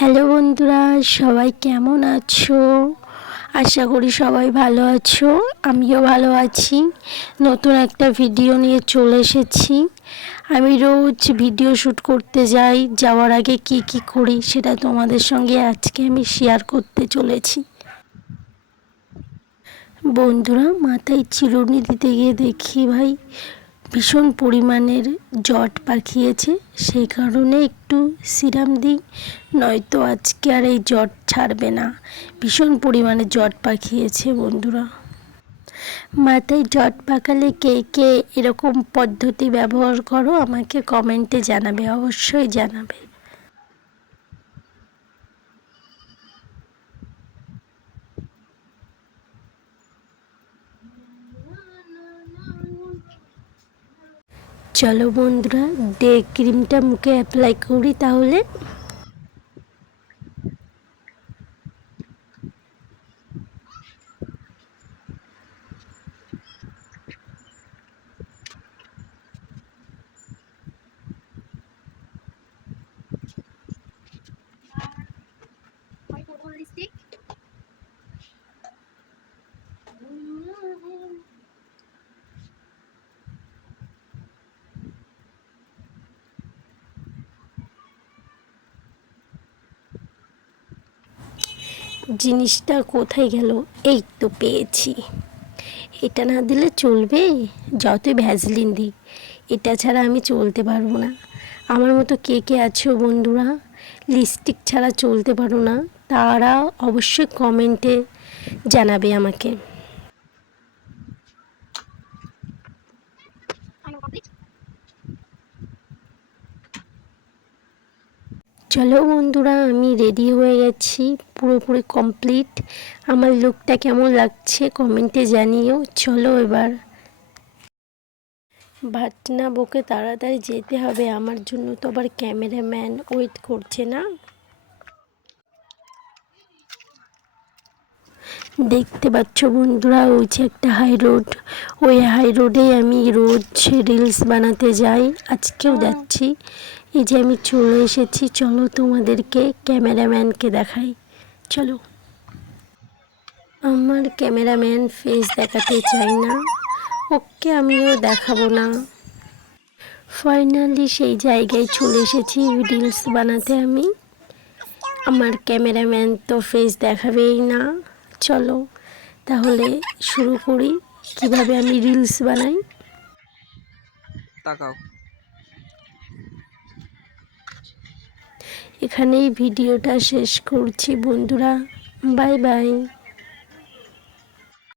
Hello বন্ধুরা, সবাই কেমন আছো? আশা করি সবাই ভালো আছো। আমিও ভালো আছি। নতুন একটা ভিডিও নিয়ে চলে এসেছি। আমি রোজ ভিডিও শ্যুট করতে যাই, যাওয়ার আগে কি কি করি সেটা তোমাদের সঙ্গে আজকে আমি শেয়ার করতে চলেছি। বন্ধুরা, মাথায় চিরুনি দিতে গিয়ে দেখি ভাই ভীষণ পরিমাণের জট পাকিয়েছে, সেই কারণে একটু সিরাম দিই, নয়তো আজকে আর এই জট ছাড়বে না। ভীষণ পরিমাণে জট পাকিয়েছে বন্ধুরা। মাথায় জট পাকালে কে কে এরকম পদ্ধতি ব্যবহার করো আমাকে কমেন্টে জানাবে, অবশ্যই জানাবে। চলো বন্ধুরা, ডে ক্রিমটা মুখে অ্যাপ্লাই করি তাহলে। জিনিসটা কোথায় গেল? এই তো পেয়েছি। এটা না দিলে চলবে? যতই ভ্যাসলিন দিই, এটা ছাড়া আমি চলতে পারবো না। আমার মতো কে কে আছো বন্ধুরা লিপস্টিক ছাড়া চলতে পারো না? তারা অবশ্যই কমেন্টে জানাবে আমাকে। চলো বন্ধুরা, আমি রেডি হয়ে গেছি, পুরোপুরি কমপ্লিট। আমার লুকটা কেমন লাগছে কমেন্টে জানিও। চলো এবার ভাত না বকে তাড়াতাড়ি যেতে হবে, আমার জন্য তো আবার ক্যামেরাম্যান ওয়েট করছে না। দেখতে পাচ্ছ বন্ধুরা, ওই যে একটা হাই রোড, ওই হাই রোডে আমি রোজ রিলস বানাতে যাই, আজকেও যাচ্ছি। এই যে আমি চলে এসেছি, চলো তোমাদেরকে ক্যামেরাম্যানকে দেখাই। চলো। আমার ক্যামেরাম্যান ফেস দেখাতে চাই না, ওকে আমিও দেখাবো না। ফাইনালি সেই জায়গায় চলে এসেছি রিলস বানাতে আমি। আমার ক্যামেরাম্যান তো ফেস দেখাবেই না। চলো তাহলে শুরু করি কিভাবে আমি রিলস বানাই। তাকাও। এখানেই ভিডিওটা শেষ করছি বন্ধুরা, বাই বাই।